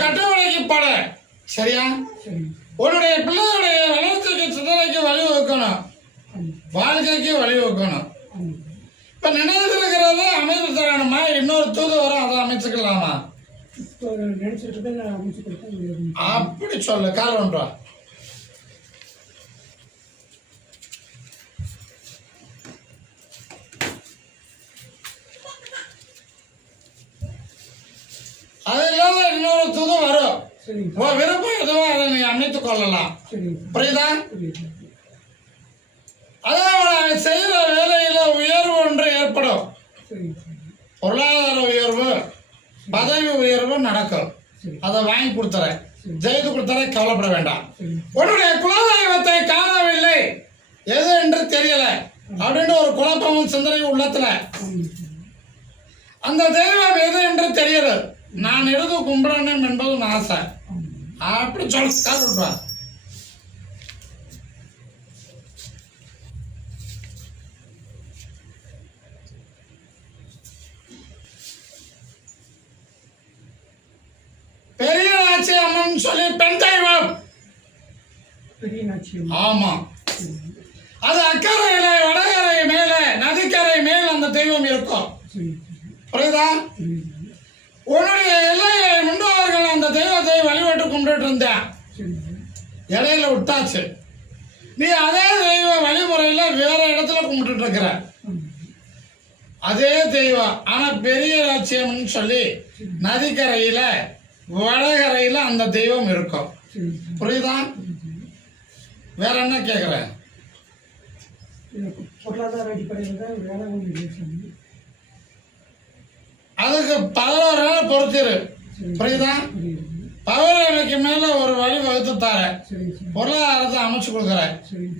கட்டுவடைக்கு பட சரியா? உன்னுடைய பிள்ளைகளுடைய வளர்ச்சிக்கு சிந்தனைக்கு வழிவகுக்கணும், வாழ்க்கைக்கு வழிவகுக்கணும். இப்ப நினைச்சிருக்கிறத அமைப்பு தரணுமா? இன்னொரு தூது வரும், அதை அமைச்சுக்கலாமா? அப்படி சொல்லு. கால் ஒன்றா அது இல்லாத இன்னொரு தூது வரும். விருப்பம் எதுவோ அதை நீ அமைத்துக் கொள்ளலாம். புரியுதா? அதே அவன் செய்யற வேலையில உயர்வு ஒன்று ஏற்படும். பொருளாதார உயர்வு, பதவி உயர்வு நடக்கும். அதை வாங்கி கொடுத்துறேன், செய்து கொடுத்துறேன், கவலைப்பட வேண்டாம். உன்னுடைய குலதெய்வத்தை காணவில்லை, எது என்று தெரியல அப்படின்னு ஒரு குழப்பமும் சிந்தனை உள்ளத்துல. அந்த தெய்வம் எது என்று தெரியல, நான் எடுத்து கும்பிடணும் என்பது ஆசை. அப்படி சொல்ல பெரிய நாச்சி அம்மன் சொல்லி பெண் தெய்வம். ஆமா, அது அக்கறையில வடகரை மேல நதிக்கரை மேல அந்த தெய்வம் இருக்கும். புரியுதா? உன்னுடைய எல்லையை முன்னோர்கள் அந்த தெய்வத்தை வழிபட்டு கும்பிட்டு இருந்தேன், இடையில விட்டாச்சு. நீ அதே தெய்வ வழிமுறையில வேற இடத்துல கும்பிட்டு இருக்கிற அதே தெய்வம். ஆனா பெரிய லட்சியம்னு சொல்லி நதிக்கரையில வடகரையில அந்த தெய்வம் இருக்கும். புரியுதா? வேற என்ன கேக்குற? அதுக்கு 11 நாள் பொறுத்திரு. புரியுதா? 11 மேல ஒரு வழி வகுத்து தர, பொருளாதாரத்தை அமைச்சு கொடுக்குற,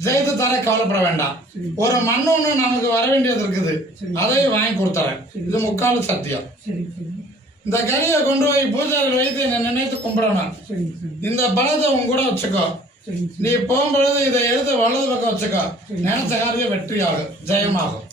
செய்து தர, கவலைப்பட வேண்டாம். ஒரு மண் ஒண்ணு நமக்கு வர வேண்டியது இருக்குது, அதையும் வாங்கி கொடுத்துறேன். இது முக்கால் சத்தியம். இந்த கறியை கொண்டு போய் பூஜையில் வைத்து நினைத்து கும்பிடணும். இந்த பலத்தை உன் கூட வச்சுக்கோ. நீ போகும்பொழுது இதை எடுத்து வலது பக்கம் வச்சுக்கோ. நினைச்ச காரியம் வெற்றியாகும், ஜெயமாகும்.